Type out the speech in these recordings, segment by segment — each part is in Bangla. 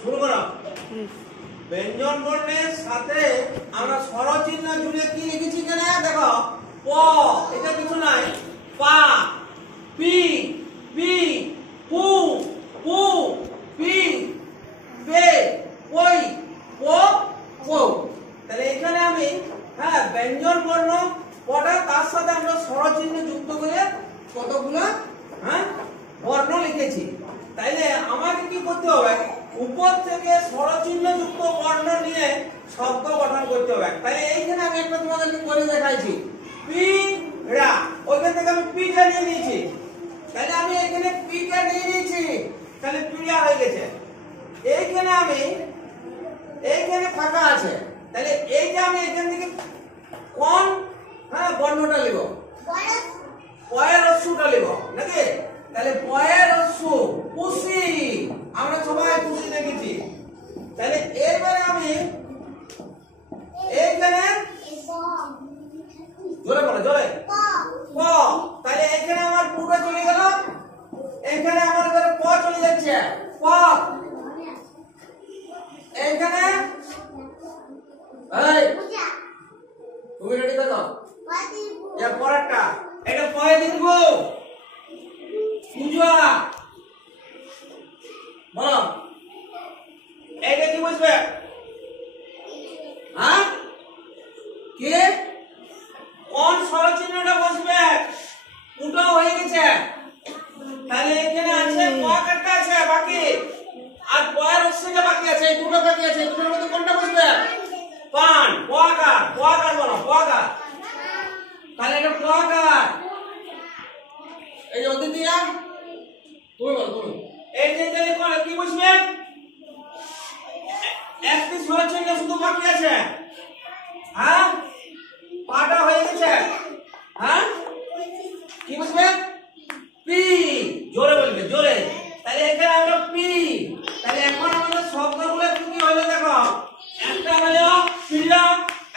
শুরু করো। ব্যঞ্জন বর্ণের সাথে আমরা স্বরচিহ্ন জুড়ে কি লিখেছি কেন দেখো। প, এটা কিছু নাই। পা, পি, পি, পু, পু, পি, পে, পই, পো, পো। তাহলে এখানে আমি ব্যঞ্জন বর্ণ পটা তার সাথে আমরা স্বরচিহ্ন যুক্ত করে কতগুলো বর্ণ লিখেছি। তাইলে আমাকে কি করতে হবে, উপর থেকে স্বরচিহ্ন যুক্ত বর্ণ নিয়ে শব্দ গঠন করতে হবে। তাহলে এইখানে আমি একটা তোমাদেরকে করে দেখাইছি, পি রা, ওইখান থেকে আমি পিটা নিয়ে নিয়েছি। তাহলে আমি এখানে পিটা নিয়ে নিয়েছি, তাহলে পিড়া হয়ে গেছে। এইখানে আমি এইখানে ফাঁকা আছে, তাহলে এই যে আমি এখান থেকে কোন বর্ণটা লিখব, পয়ের রস্যুটা লিখব নাকি। তাহলে পয়ের রস্যু পুষি, আমরা সবাই পুষি লিখেছি। তাহলে এবারে আমি এইখানে জোরে বলো, জোরে প। তাহলে এখানে আমার পুটা চলে গেল, এখানে আমার এবারে প চলে যাচ্ছে, প। এইখানে এই তুমি রেডি করো, এর পরেরটা এটা পয়ে দিব পূজা। বলো এইটা কি বসবে, কি কোন স্বরচিহ্নটা বসবে, পুটো হয়ে গেছে। তাহলে এখানে আছে প কাটটা আছে বাকি, আর পয়ের রস্যটা বাকি আছে, এই দুটো বাকি আছে। এই দুটোর মধ্যে কোনটা বসবে, পান, পোয়াকার, পোয়াকার বলো, পোয়াকার। তাহলে এটা পোয়াকার। এই যে অদিতিয়া তুমি বলো, তুমি এই যে তাহলে কি বসবে, একটি স্বরচিহ্ন শুধু বাকি আছে। পাটা হয়ে গেছে। কি বসবে, পি। জোরে বলবে, জোরে। তাহলে এখানে আমরা পি। তাহলে এখন আমাদের শব্দগুলো কি হলো দেখো, একটা হলো পিড়া,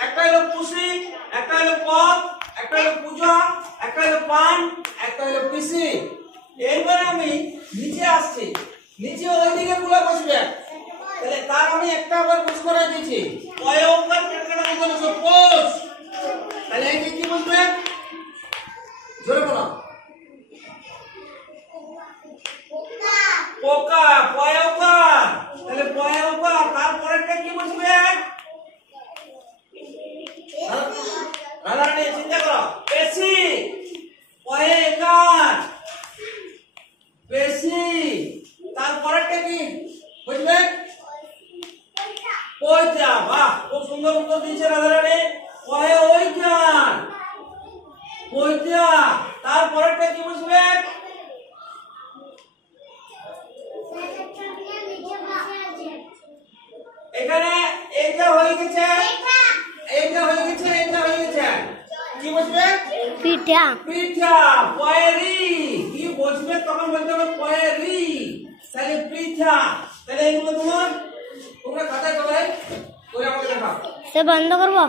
একটা হলো পুষি, একটা হলো পদ, একটা হলো পূজা, একটা হলো পান, একটা হলো পিসি। এইবারে আমি নিচে আসছি, নিচে ওইদিকে গুলো বসবে। তাহলে তার আমি একটা আবার বুঝ করে দিয়েছি, পয় ওকার কেটে বলে পোষ। তাহলে এই কি বসবে, জোরে বলো, পোকা, পয় ওকার। তাহলে পয় ওকার, তারপরেরটা কি বসবে, রাধারানী চিন্তা করো, পেশি, পয়ে একার, পেশি। তারপরেরটা কি বুঝবে, পয়টা। বাহ, খুব সুন্দর উত্তর দিয়েছে রাধারানী, পয়ে ওইখান, পয়টা। তারপরেরটা কি বুঝবে, এখানে এইটা হয়ে গেছে, এইটা হয়ে গেছে, এইটা হয়ে গেছে। কি বুঝবে, পিঠা, পিঠা, পয়েরি। কি বুঝবে তখন বলতে হবে পয়েরি। তাহলে পিঠা। তাহলে এইগুলো তোমরা খাতায় করে আমাকে দেখাও। সে বন্ধ করবো।